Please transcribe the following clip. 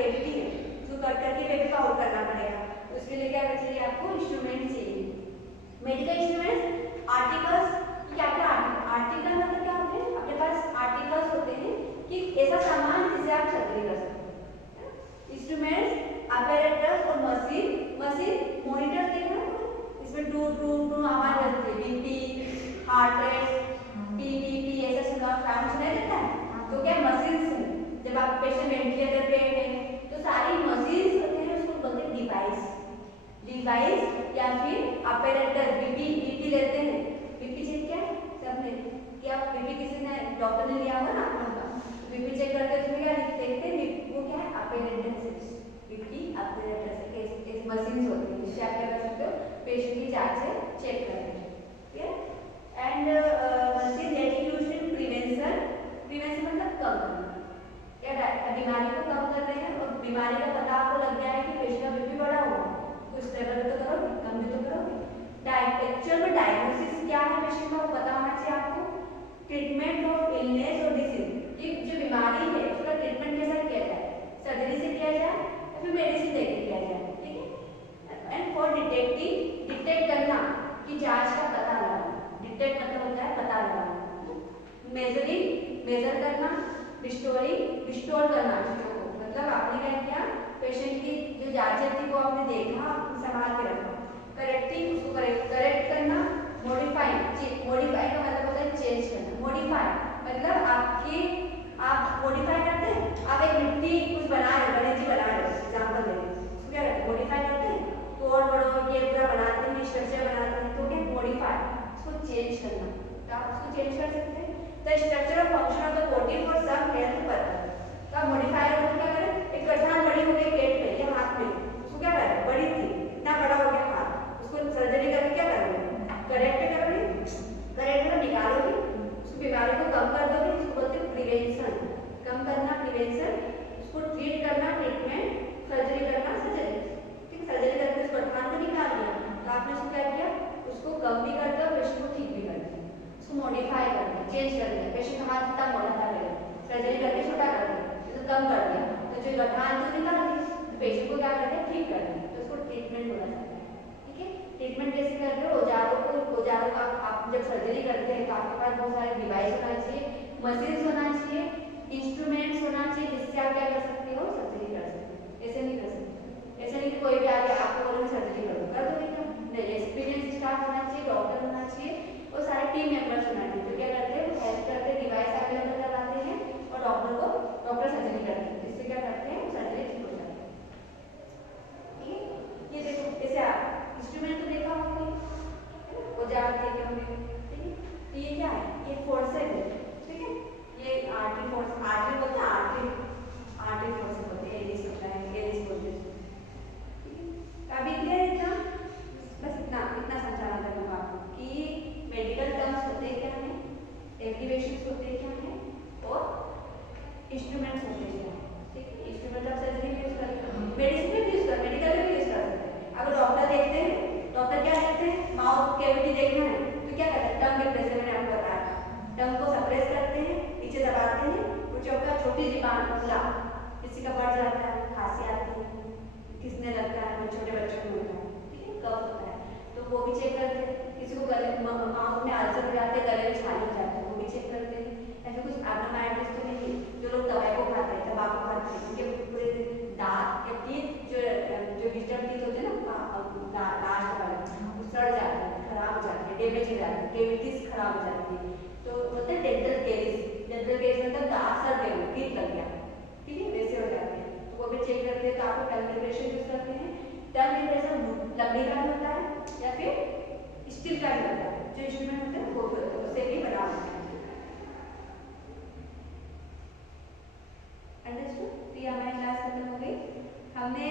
Cavity है उसको cut करके बेबी को आउट करना पड़ेगा। उसके लिए क्या चाहिए आपको? इंस्ट्रूमेंट चाहिए। Medical instruments, articles. क्या क्या आर्टिकल मतलब क्या होते हैं? आपके पास आर्टिकल्स होते हैं कि ऐसा सामान जिसे आप सर्जरी कर सकते हैं। इंस्ट्रूमेंट्स, apparatus और मशीन। मशीन मॉनिटर देखना, इसमें टू टू टू आवाज आती है, बीपी, हार्ट रेट, पीपीपी ऐसा सुना साउंड सुनाई देता है। तो क्या मशीन्स है, जब आप पेशेंट वेंटिलेटर पे है तो सारी मशीन्स होते हैं, उसको बोलते हैं डिवाइस। डिवाइस या फिर apparatus। बीपी लेते हैं, बीपी चेक क्या है सबने कि आप बीपी किसी ने डॉक्टर ने लिया होगा ना आप लोगों का, बीपी चेक करते हैं उसमें क्या देखते हैं? वो क्या है? apparatus। बीपी apparatus एक मशीन्स होती है जिससे आप क्या कर सकते हो? पेशेंट की जांच है चेक करते हैं। ठीक है। And machine that is used in prevention. Prevention मतलब कम करना, या बीमारी को कम कर रहे हैं और बीमारी का पता आपको लग गया है कि पेशेंट का बीपी बढ़ा हुआ है, कुछ लेवल पे तो करोगे, कम भी तो करोगे। एक्चुअल में डायग्नोसिस क्या है पेशेंट का वो पता होना चाहिए आपको। ट्रीटमेंट ऑफ इलनेस और डिसीज, ये जो बीमारी है उसका ट्रीटमेंट कैसा किया जाए? सर्जरी से किया जाए या फिर मेडिसिन देकर किया जाए। ठीक है। एंड फॉर डिटेक्टिंग, डिटेक्ट करना कि जांच का पता लगाना। डिटेक्ट मतलब होता है पता लगाना। मेजरिंग, मेजर करना। रिस्टोरिंग, रिस्टोर करना चीजों को, मतलब आपने क्या किया? पेशेंट की जो जांचें थी वो आपने देखा, संभाल के रखा। करेक्टिंग, उसको करेक्ट करना। मॉडिफाई, मॉडिफाई का मतलब होता है चेंज करना। मॉडिफाई मतलब आप मॉडिफाई करते हैं, आप एक मिट्टी कुछ बना रहे, बड़ी चीज बना रहे, एग्जांपल दे रहे हैं, क्या करते हैं? मॉडिफाई करते हैं, तो और बड़ों के पूरा बनाते हैं, स्ट्रक्चर बनाते हैं, तो क्या? मॉडिफाई, उसको चेंज करना। तो आप उसको चेंज कर सकते हैं। द स्ट्रक्चर और function of the body for some health purpose. तो आप मॉडिफाई को क्या करें? एक गठान बड़ी हो गई पेट में या हाथ में, उसको क्या करें? बड़ी थी, इतना बड़ा हो गया हाथ, उसको सर्जरी करके क्या करोगे? करेक्ट करोगे। करेक्ट मतलब निकालोगे, उस बीमारी को कम कर दोगे, इसको बोलते हैं प्रिवेंशन। कम करना प्रिवेंशन, उसको ट्रीट करना ट्रीटमेंट, सर्जरी करना सर्जरी। ठीक है। सर्जरी करके उस गठान को निकाल दिया तो आपने उसको क्या किया? उसको कम भी कर दिया, पेशेंट को ठीक भी कर दिया। उसको मॉडिफाई कर दिया, चेंज कर दिया। पेशेंट हमारा कितना बड़ा था पहले, सर्जरी करके छोटा कर दिया, तो कम कर दिया, तो जो गठान तो निकाल दी, पेशेंट को क्या करते हैं? ठीक कर दिया, तो उसको ट्रीटमेंट बोला जाता है। ठीक है। ट्रीटमेंट कैसे कर रहे हो? औजारों का आप जब सर्जरी करते हैं तो आपके पास बहुत सारे डिवाइस होना चाहिए, मशीन्स होना चाहिए, इंस्ट्रूमेंट्स होना चाहिए, जिससे आप क्या कर सकते हो? सर्जरी कर सकते हो। ऐसे नहीं कर सकते, ऐसे नहीं कि कोई भी आके आपको बोले सर्जरी करो, कर दोगे क्या? नहीं, एक्सपीरियंस स्टाफ होना चाहिए, डॉक्टर होना चाहिए और सारे टीम मेंबर्स होना चाहिए। तो क्या करते हैं? हेल्प करते हैं, डिवाइस अवेलेबल कराते हैं और डॉक्टर सर्जरी करते हैं, जिससे क्या करते हैं? सर्जरी ठीक हो जाती है। ठीक है। ये देखो, ऐसे आप इंस्ट्रूमेंट तो देखा होगा, औजार देखे होंगे। ठीक है। तो ये क्या है? ये फोर्सेज है। ठीक है। ये आर्टरी फोर्स, आर्टरी बोलते हैं, आर्टरी फोर्स बोलते हैं, एलिस होता है, एलिस बोलते हैं। ठीक है। अभी क्लियर है इतना? बस इतना समझाना था मैं आपको कि मेडिकल टर्म्स होते क्या हैं, एक्टिवेशंस होते क्या हैं और इंस्ट्रूमेंट्स होते क्या हैं। ठीक है। इंस्ट्रूमेंट आप सर्जरी में यूज करते हैं, मेडिसिन में भी यूज करते हैं, मेडिकल में भी यूज कर सकते हैं। अगर डॉक्टर देखते हैं, डॉक्टर क्या देखते हैं? माउथ कैविटी देखना है तो क्या करते हैं? टंग डिप्रेशन, मैंने आपको बताया, टंग को सप्रेस करते हैं, नीचे दबाते हैं, वो चौका छोटी जीवान खुला, किसी का बढ़ जाता है, खांसी आती है, किसने लगता है, छोटे बच्चों को होता है। ठीक है। कफ होता है तो वो भी चेक करते हैं। किसी को गले माउथ में अल्सर हो जाते हैं, गले में छाले हो जाते हैं, वो भी चेक करते हैं। ऐसे कुछ एब्नॉर्मैलिटीज तो नहीं है। जो लोग तंबाकू खाते हैं, तंबाकू खाते हैं, उनके पूरे दांत या टीथ जो विजडम टीथ होते हैं ना, लास्ट वाले, वो सड़ जाते हैं, खराब हो जाते हैं, डैमेज हो जाते हैं, कैविटीज खराब हो जाती है, तो बोलते हैं डेंटल केरीज। डेंटल केरीज मतलब दांत सड़ गए, टीथ लग गया। ठीक है। वैसे हो जाते हैं, तो वो भी चेक करते हैं। तो आपको टंग डिप्रेशन यूज करते हैं। टंग डिप्रेशन लकड़ी का भी होता है या फिर स्टील का भी होता है, जो इंस्ट्रूमेंट होते हैं वो उससे भी बना होता है। अंडरस्टूड? तो ये हमारी क्लास खत्म हो गई। हमने